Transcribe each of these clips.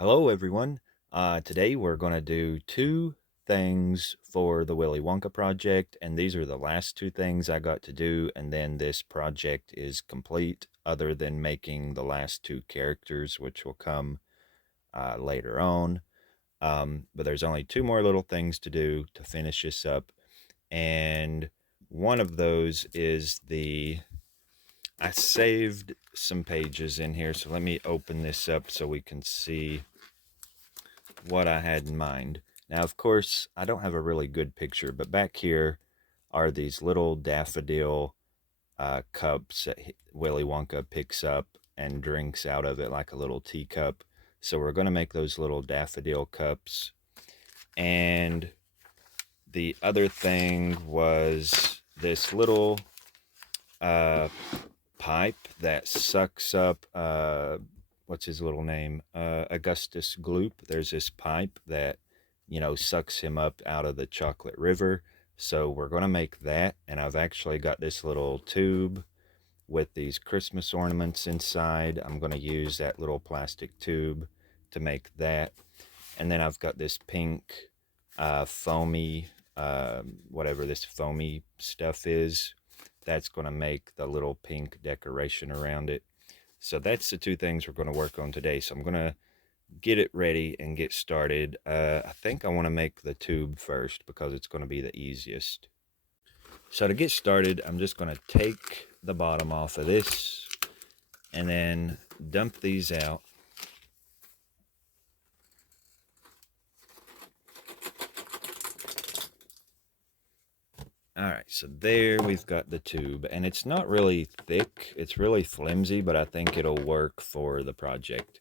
Hello, everyone. Today we're going to do two things for the Willy Wonka project, and these are the last two things I got to do, and then this project is complete, other than making the last two characters, which will come later on. But there's only two more little things to do to finish this up, and one of those is I saved some pages in here, so let me open this up so we can see what I had in mind. Now, of course, I don't have a really good picture, but back here are these little daffodil cups that Willy Wonka picks up and drinks out of it like a little teacup. So we're going to make those little daffodil cups. And the other thing was this little uh, pipe that sucks up what's his little name? Augustus Gloop. There's this pipe that, sucks him up out of the chocolate river. So we're going to make that. And I've actually got this little tube with these Christmas ornaments inside. I'm going to use that little plastic tube to make that. And then I've got this pink foamy, whatever this foamy stuff is. That's going to make the little pink decoration around it. So that's the two things we're going to work on today. So I'm going to get it ready and get started. I think I want to make the tube first because it's going to be the easiest. So to get started, I'm just going to take the bottom off of this and then dump these out. All right, so there we've got the tube, and it's not really thick. It's really flimsy, but I think it'll work for the project.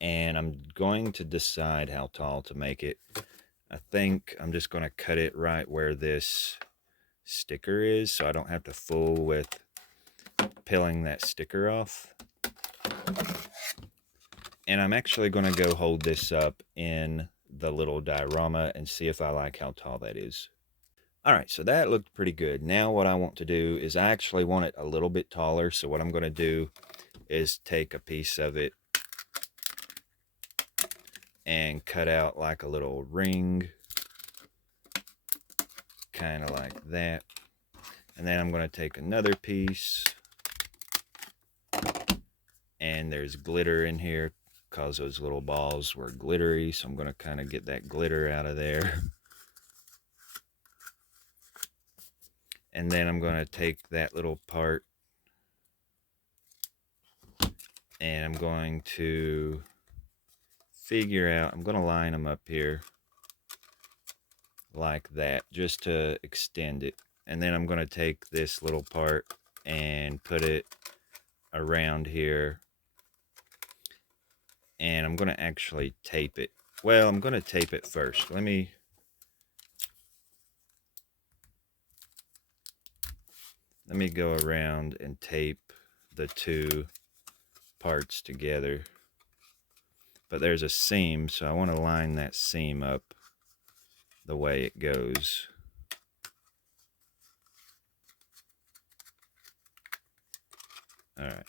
And I'm going to decide how tall to make it. I think I'm just going to cut it right where this sticker is, so I don't have to fool with peeling that sticker off. And I'm actually going to go hold this up in the little diorama and see if I like how tall that is. All right, so that looked pretty good. Now what I want to do is I actually want it a little bit taller. So what I'm going to do is take a piece of it and cut out like a little ring, kind of like that. And then I'm going to take another piece, and there's glitter in here because those little balls were glittery. So I'm going to kind of get that glitter out of there. And then I'm going to take that little part and I'm going to figure out, I'm going to line them up here like that just to extend it. And then I'm going to take this little part and put it around here. And I'm going to actually tape it. Well, I'm going to tape it first. Let me go around and tape the two parts together. But there's a seam, so I want to line that seam up the way it goes. All right.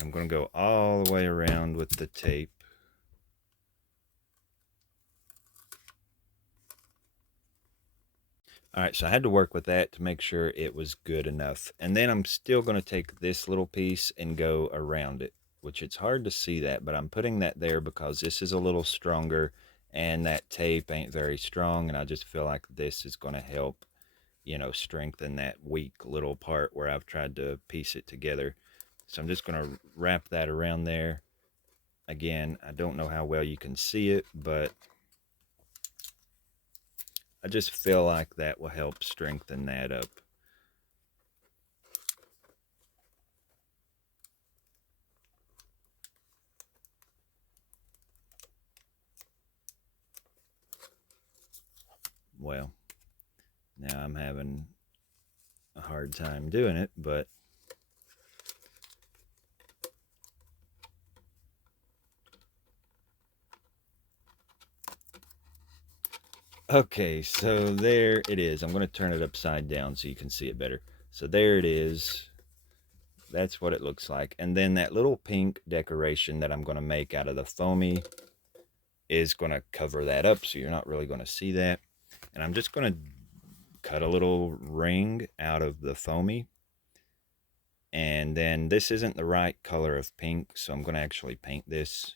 I'm going to go all the way around with the tape. All right, so I had to work with that to make sure it was good enough. And then I'm still going to take this little piece and go around it, which it's hard to see that, but I'm putting that there because this is a little stronger and that tape ain't very strong. And I just feel like this is going to help, strengthen that weak little part where I've tried to piece it together. So I'm just going to wrap that around there. Again, I don't know how well you can see it, but I just feel like that will help strengthen that up. Well, now I'm having a hard time doing it, but Okay, so there it is. I'm going to turn it upside down so you can see it better. So there it is. That's what it looks like. And then that little pink decoration that I'm going to make out of the foamy is going to cover that up, so you're not really going to see that. And I'm just going to cut a little ring out of the foamy. And then this isn't the right color of pink, so I'm going to actually paint this.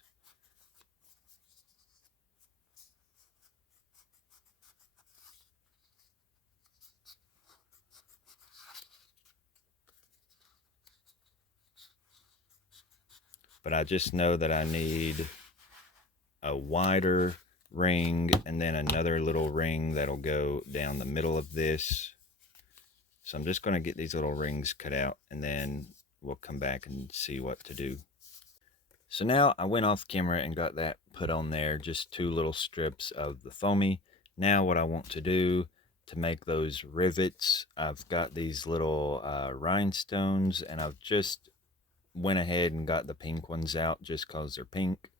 But I just know that I need a wider ring and then another little ring that'll go down the middle of this. So I'm just going to get these little rings cut out and then we'll come back and see what to do. So now I went off camera and got that put on there, just two little strips of the foamy. Now what I want to do to make those rivets, I've got these little rhinestones, and I've just went ahead and got the pink ones out just because they're pink.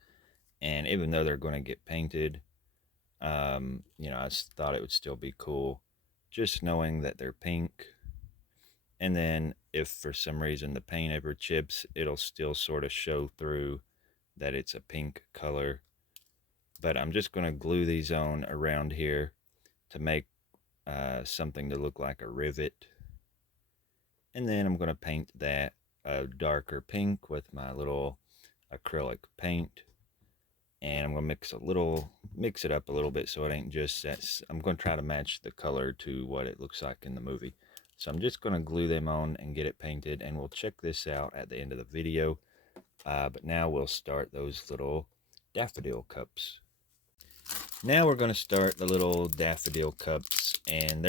And even though they're going to get painted, I just thought it would still be cool just knowing that they're pink. And then if for some reason the paint ever chips, it'll still sort of show through that it's a pink color. But I'm just going to glue these on around here to make something to look like a rivet. And then I'm going to paint that a darker pink with my little acrylic paint. And I'm going to mix it up a little bit so it ain't just that. I'm going to try to match the color to what it looks like in the movie. So I'm just going to glue them on and get it painted, and we'll check this out at the end of the video. But now we'll start those little daffodil cups. Now we're going to start the little daffodil cups, and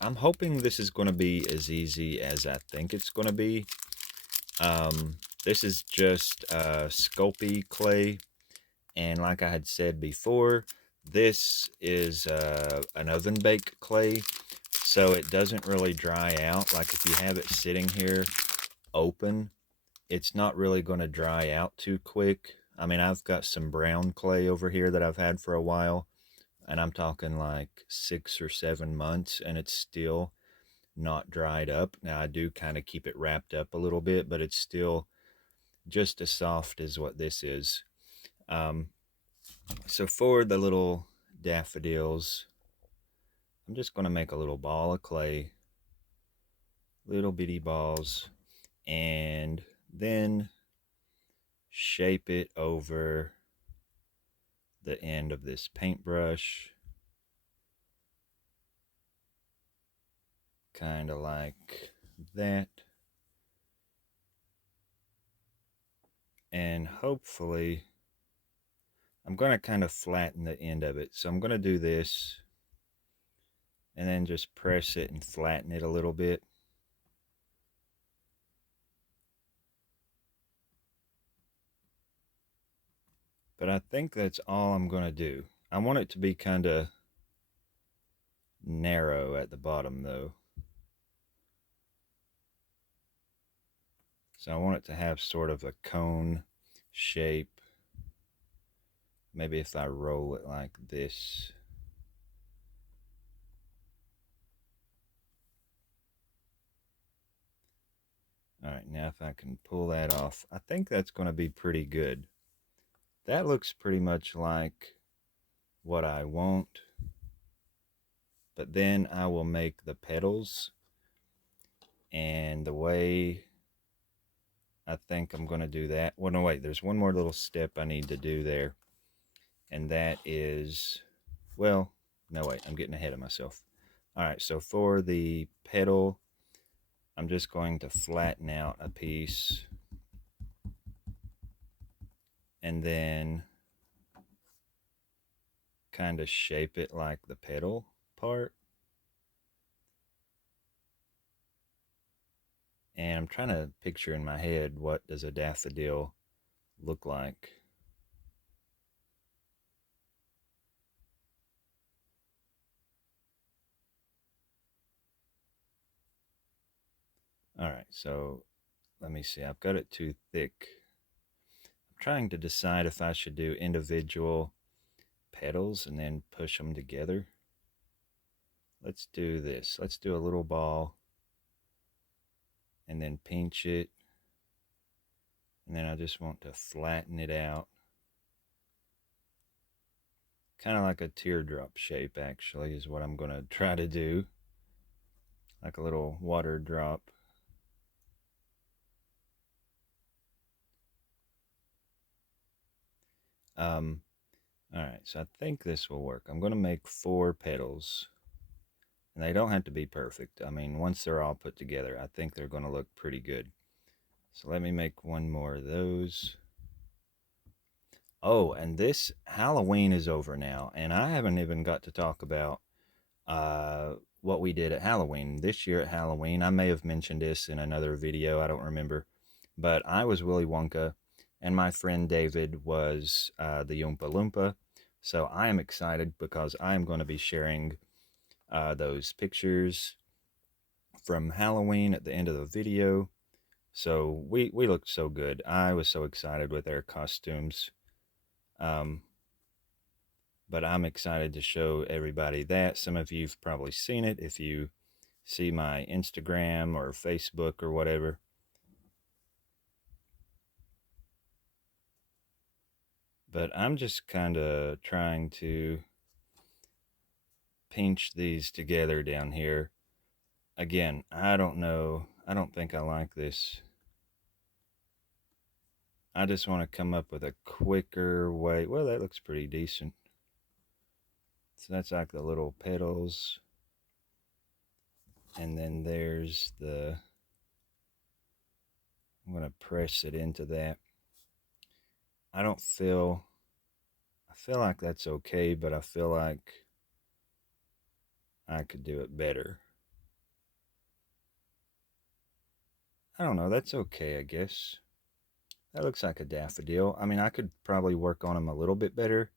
I'm hoping this is going to be as easy as I think it's going to be. This is just Sculpey clay, and like I had said before, this is an oven baked clay, so it doesn't really dry out. Like if you have it sitting here open, it's not really going to dry out too quick. I mean, I've got some brown clay over here that I've had for a while, and I'm talking like 6 or 7 months, and it's still not dried up. Now I do kind of keep it wrapped up a little bit, but it's still just as soft as what this is. So for the little daffodils, I'm just going to make a little ball of clay, little bitty balls, and then shape it over the end of this paintbrush, kind of like that. And hopefully, I'm going to kind of flatten the end of it. So I'm going to do this and then just press it and flatten it a little bit. But I think that's all I'm going to do. I want it to be kind of narrow at the bottom though. So I want it to have sort of a cone shape. Maybe if I roll it like this. All right, now if I can pull that off, I think that's going to be pretty good. That looks pretty much like what I want. But then I will make the petals. And the way I think I'm going to do that. Well, no, wait, there's one more little step I need to do there. And that is, well, no, wait, I'm getting ahead of myself. All right, so for the petal, I'm just going to flatten out a piece. And then kind of shape it like the petal part. And I'm trying to picture in my head, what does a daffodil look like? All right, so let me see. I've got it too thick. I'm trying to decide if I should do individual petals and then push them together. let's do this. Let's do a little ball and then pinch it. And then I just want to flatten it out. Kind of like a teardrop shape, actually, is what I'm going to try to do. Like a little water drop. Um, all right, so I think this will work. I'm going to make 4 petals. And they don't have to be perfect. I mean, once they're all put together, I think they're going to look pretty good. So let me make one more of those. Oh, and this Halloween is over now, and I haven't even got to talk about uh, what we did at Halloween. This year at Halloween, I may have mentioned this in another video, I don't remember, but I was Willy Wonka, and my friend David was the Oompa Loompa. So I am excited because I am going to be sharing those pictures from Halloween at the end of the video. So we looked so good. I was so excited with our costumes. Um, but I'm excited to show everybody that. Some of you've probably seen it if you see my Instagram or Facebook or whatever. But I'm just kind of trying to pinch these together down here. Again, I don't know. I don't think I like this. I just want to come up with a quicker way. Well, that looks pretty decent. So that's like the little petals. And then there's the, I'm going to press it into that. I don't feel, I feel like that's okay, but I feel like I could do it better. I don't know, that's okay, I guess. That looks like a daffodil. I mean, I could probably work on them a little bit better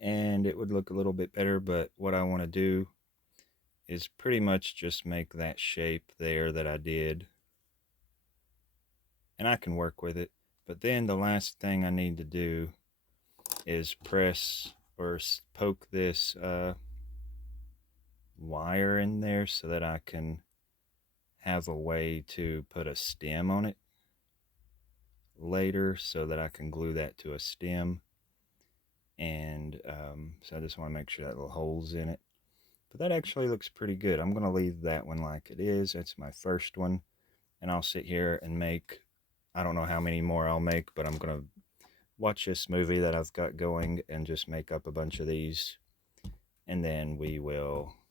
and it would look a little bit better, but what I want to do is pretty much just make that shape there that I did. And I can work with it. But then the last thing I need to do is press or poke this wire in there so that I can have a way to put a stem on it later so that I can glue that to a stem. And so I just want to make sure that little hole's in it. But that actually looks pretty good. I'm going to leave that one like it is. That's my first one. And I'll sit here and make, I don't know how many more I'll make, but I'm going to watch this movie that I've got going and just make up a bunch of these. And then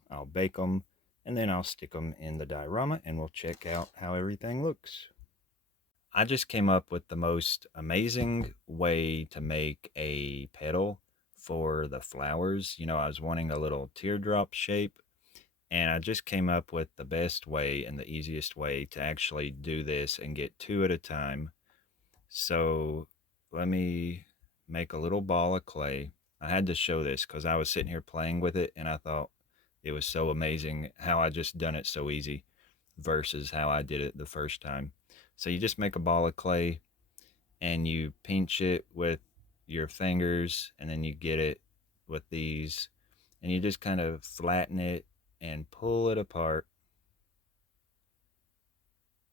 I'll bake them. And then I'll stick them in the diorama and we'll check out how everything looks. I just came up with the most amazing way to make a petal for the flowers. You know, I was wanting a little teardrop shape, and I just came up with the best way and the easiest way to actually do this and get 2 at a time. So let me make a little ball of clay. I had to show this because I was sitting here playing with it and I thought it was so amazing how I just done it so easy versus how I did it the first time. So you just make a ball of clay and you pinch it with your fingers and then you get it with these and you just kind of flatten it and pull it apart,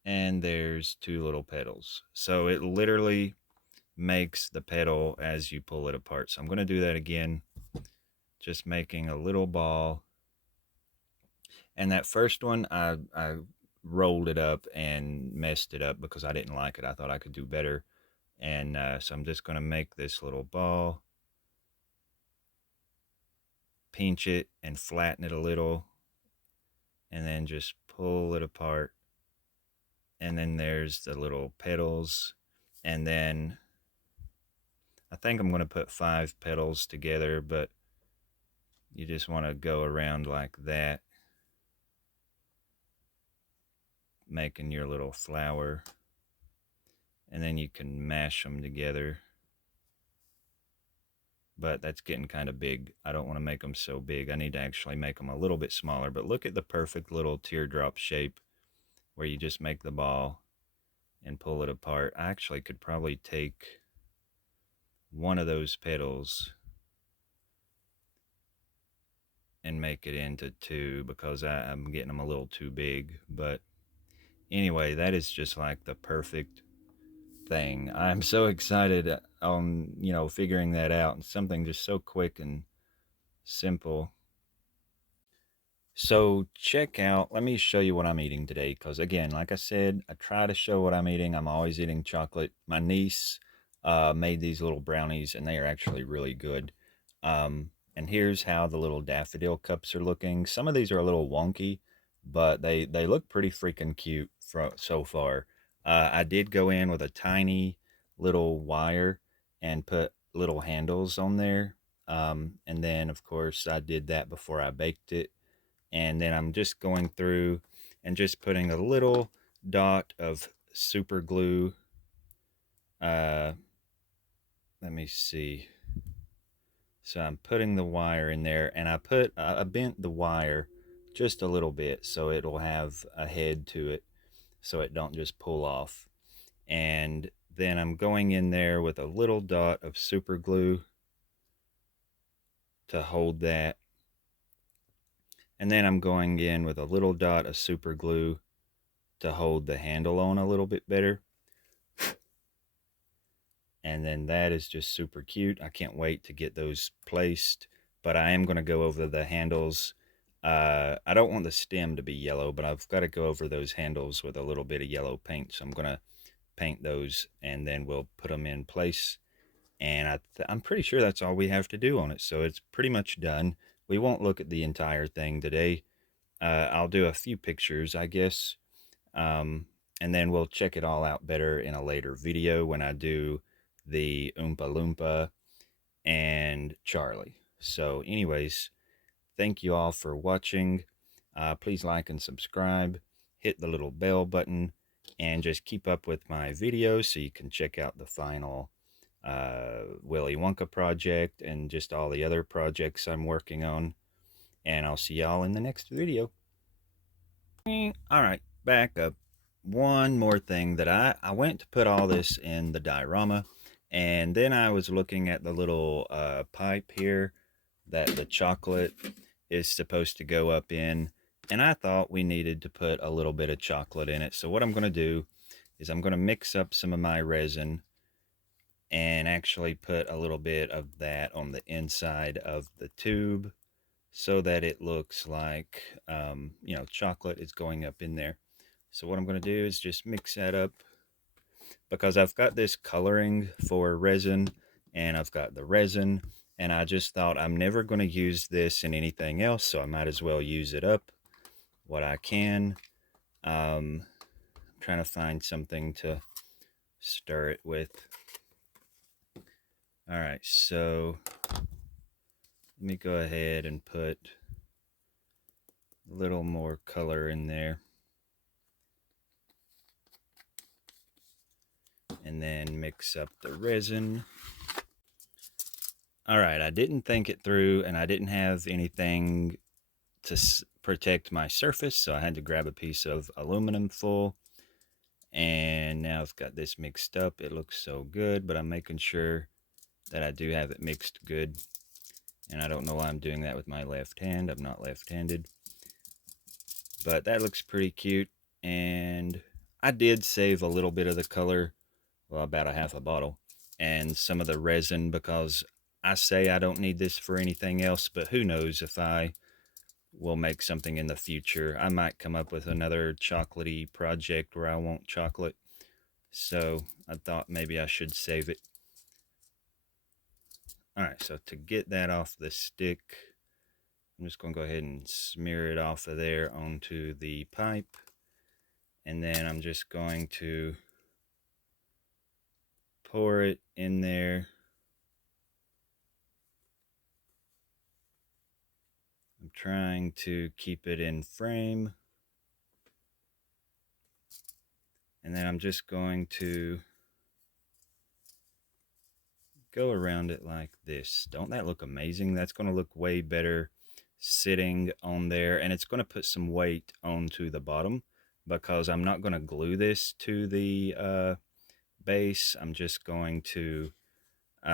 and there's 2 little petals. So it literally makes the petal as you pull it apart. So I'm going to do that again, just making a little ball. And that first one, I rolled it up and messed it up because I didn't like it. I thought I could do better. And so I'm just going to make this little ball, pinch it and flatten it a little, and then just pull it apart. And then there's the little petals. And then I think I'm going to put 5 petals together, but you just want to go around like that, making your little flower. And then you can mash them together. But that's getting kind of big. I don't want to make them so big. I need to actually make them a little bit smaller. But look at the perfect little teardrop shape where you just make the ball and pull it apart. I actually could probably take one of those petals and make it into two because I'm getting them a little too big. But anyway, that is just like the perfect thing. I'm so excited on, figuring that out, and something just so quick and simple. So check out, let me show you what I'm eating today. Because again, like I said, I try to show what I'm eating. I'm always eating chocolate. My niece made these little brownies, and they are actually really good. And here's how the little daffodil cups are looking. Some of these are a little wonky, but they look pretty freaking cute so far. I did go in with a tiny little wire and put little handles on there. And then, of course, I did that before I baked it, and then I'm just going through and just putting a little dot of super glue. Uh, Let me see. So I'm putting the wire in there, and I bent the wire just a little bit so it'll have a head to it, so it don't just pull off. And then I'm going in there with a little dot of super glue to hold that. And then I'm going in with a little dot of super glue to hold the handle on a little bit better. And then that is just super cute. I can't wait to get those placed, but I am going to go over the handles. I don't want the stem to be yellow, but I've got to go over those handles with a little bit of yellow paint. So I'm going to paint those, and then we'll put them in place. And I'm pretty sure that's all we have to do on it. So it's pretty much done. We won't look at the entire thing today. I'll do a few pictures, I guess. Um, and then we'll check it all out better in a later video when I do the Oompa Loompa and Charlie. So, anyways, thank you all for watching. Please like and subscribe, hit the little bell button, and just keep up with my videos so you can check out the final Willy Wonka project and just all the other projects I'm working on. And I'll see y'all in the next video. All right, back up. One more thing that I went to put all this in the diorama, and then I was looking at the little pipe here that the chocolate is supposed to go up in, and I thought we needed to put a little bit of chocolate in it. So what I'm going to do is I'm going to mix up some of my resin and actually put a little bit of that on the inside of the tube so that it looks like, chocolate is going up in there. So what I'm going to do is just mix that up, because I've got this coloring for resin and I've got the resin, and I just thought I'm never going to use this in anything else, so I might as well use it up what I can. I'm trying to find something to stir it with. All right, so let me go ahead and put a little more color in there. And then mix up the resin. All right, I didn't think it through, and I didn't have anything to protect my surface, so I had to grab a piece of aluminum foil. And now I've got this mixed up. It looks so good, but I'm making sure that I do have it mixed good. And I don't know why I'm doing that with my left hand. I'm not left-handed. But that looks pretty cute. And I did save a little bit of the color, well, about a half a bottle, and some of the resin, because I say I don't need this for anything else, but who knows if I will make something in the future. I might come up with another chocolatey project where I want chocolate. So I thought maybe I should save it. All right, so to get that off the stick, I'm just going to go ahead and smear it off of there onto the pipe. And then I'm just going to pour it in there. I'm trying to keep it in frame. And then I'm just going to go around it like this. Don't that look amazing? That's going to look way better sitting on there, and it's going to put some weight onto the bottom, because I'm not going to glue this to the base. I'm just going to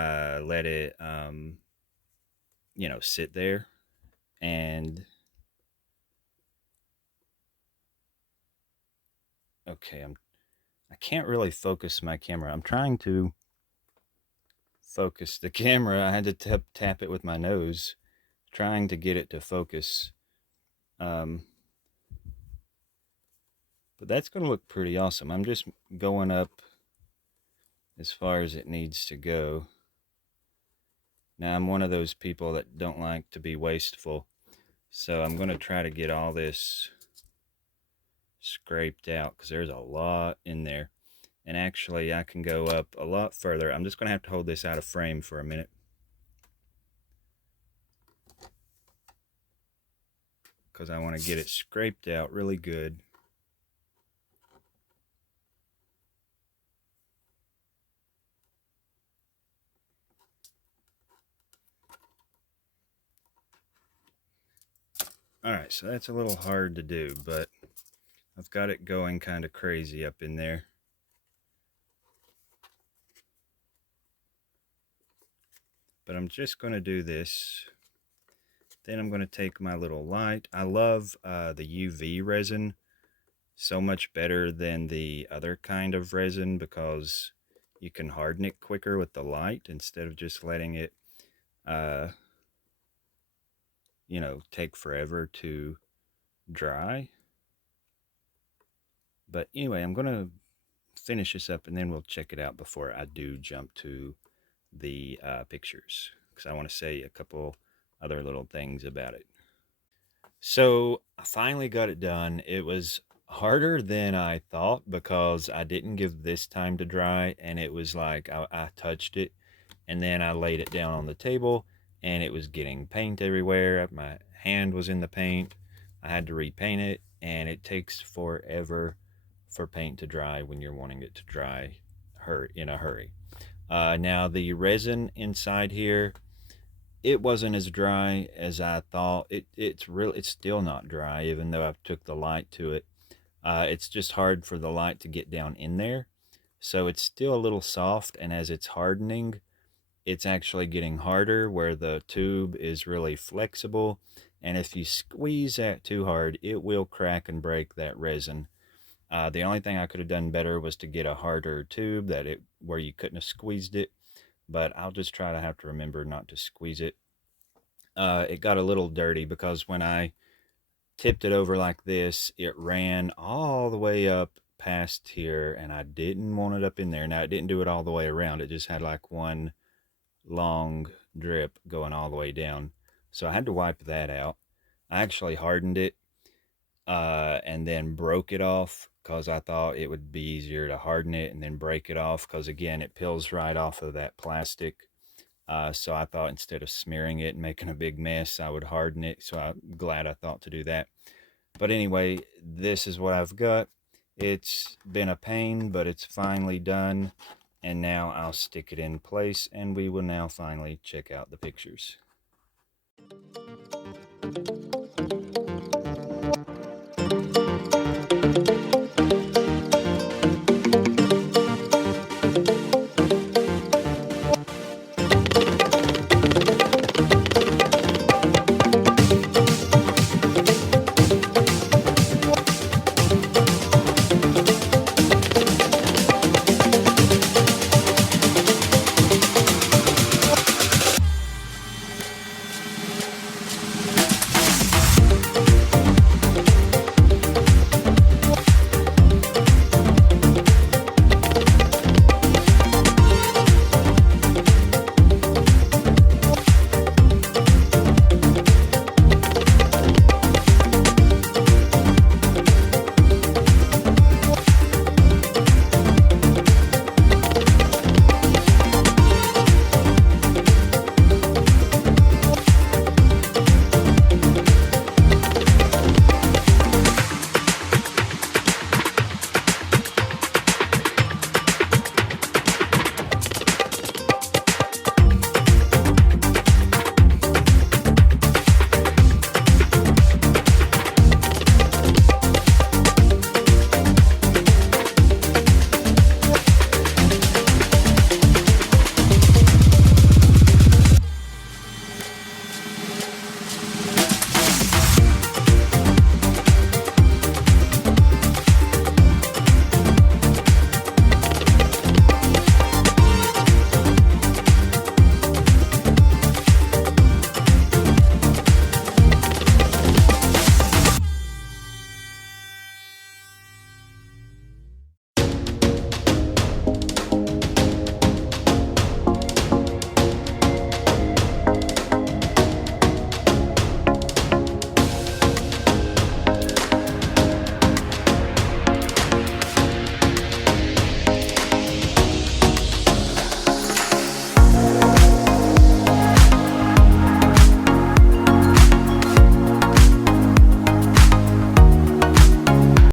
let it sit there, And okay, I can't really focus my camera. I'm trying to focus the camera. I had to tap it with my nose, trying to get it to focus. Um, but that's going to look pretty awesome. I'm just going up as far as it needs to go. Now, I'm one of those people that don't like to be wasteful, so I'm going to try to get all this scraped out because there's a lot in there. And actually, I can go up a lot further. I'm just going to have to hold this out of frame for a minute, because I want to get it scraped out really good. Alright, so that's a little hard to do, but I've got it going kind of crazy up in there. But I'm just going to do this. Then I'm going to take my little light. I love the UV resin so much better than the other kind of resin because you can harden it quicker with the light instead of just letting it, take forever to dry. But anyway, I'm going to finish this up and then we'll check it out before I do jump to the pictures, because I want to say a couple other little things about it. So I finally got it done. It was harder than I thought because I didn't give this time to dry, and it was like I touched it and then I laid it down on the table and it was getting paint everywhere. My hand was in the paint. I had to repaint it, and it takes forever for paint to dry when you're wanting it to dry in a hurry. Now the resin inside here, it wasn't as dry as I thought. It's still not dry even though I've took the light to it. It's just hard for the light to get down in there. So it's still a little soft, and as it's hardening, it's actually getting harder where the tube is really flexible. And if you squeeze that too hard, it will crack and break that resin. The only thing I could have done better was to get a harder tube where you couldn't have squeezed it, but I'll just try to have to remember not to squeeze it. It got a little dirty because when I tipped it over like this, it ran all the way up past here, and I didn't want it up in there. Now, it didn't do it all the way around. It just had like one long drip going all the way down. So I had to wipe that out. I actually hardened it and then broke it off because I thought it would be easier to harden it and then break it off because, again, it peels right off of that plastic. So I thought instead of smearing it and making a big mess, I would harden it. So I'm glad I thought to do that. But anyway, this is what I've got. It's been a pain, but it's finally done. And now I'll stick it in place, and we will now finally check out the pictures.